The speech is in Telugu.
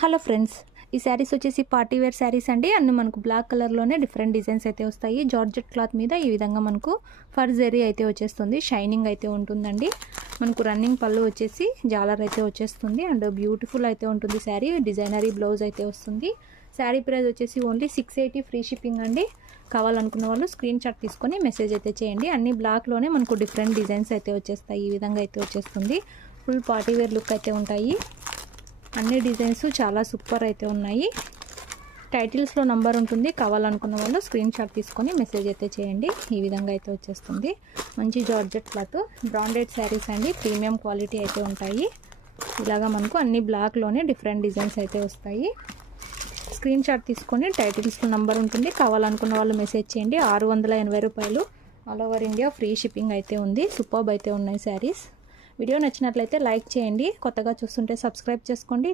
హలో ఫ్రెండ్స్, ఈ శారీస్ వచ్చేసి పార్టీ వేర్ శారీస్ అండి. అన్ని మనకు బ్లాక్ కలర్లోనే డిఫరెంట్ డిజైన్స్ అయితే వస్తాయి. జార్జెట్ క్లాత్ మీద ఈ విధంగా మనకు ఫర్ జెరీ అయితే వచ్చేస్తుంది. షైనింగ్ అయితే ఉంటుందండి. మనకు రన్నింగ్ పళ్ళు వచ్చేసి జాలర్ అయితే వచ్చేస్తుంది అండ్ బ్యూటిఫుల్ అయితే ఉంటుంది శారీ. డిజైనరీ బ్లౌజ్ అయితే వస్తుంది. శారీ ప్రైస్ వచ్చేసి ఓన్లీ 680 ఫ్రీ షిప్పింగ్ అండి. కావాలనుకున్న వాళ్ళు స్క్రీన్ షాట్ తీసుకొని మెసేజ్ అయితే చేయండి. అన్ని బ్లాక్లోనే మనకు డిఫరెంట్ డిజైన్స్ అయితే వచ్చేస్తాయి. ఈ విధంగా అయితే వచ్చేస్తుంది. ఫుల్ పార్టీ వేర్ లుక్ అయితే ఉంటాయి. అన్ని డిజైన్స్ చాలా సూపర్ అయితే ఉన్నాయి. టైటిల్స్లో నంబర్ ఉంటుంది. కావాలనుకున్న వాళ్ళు స్క్రీన్ షాట్ తీసుకొని మెసేజ్ అయితే చేయండి. ఈ విధంగా అయితే వచ్చేస్తుంది. మంచి జార్జెట్ క్లాత్ బ్రాండెడ్ శారీస్ అండి. ప్రీమియం క్వాలిటీ అయితే ఉంటాయి. ఇలాగా మనకు అన్ని బ్లాక్లోనే డిఫరెంట్ డిజైన్స్ అయితే వస్తాయి. స్క్రీన్ షాట్ తీసుకొని టైటిల్స్లో నంబర్ ఉంటుంది. కావాలనుకున్న వాళ్ళు మెసేజ్ చేయండి. 680 రూపాయలు all over India free shipping అయితే ఉంది. సూపర్బ్ అయితే ఉన్నాయి శారీస్. వీడియో నచ్చినట్లయితే లైక్ చేయండి. కొత్తగా చూస్తుంటే సబ్స్క్రైబ్ చేసుకోండి.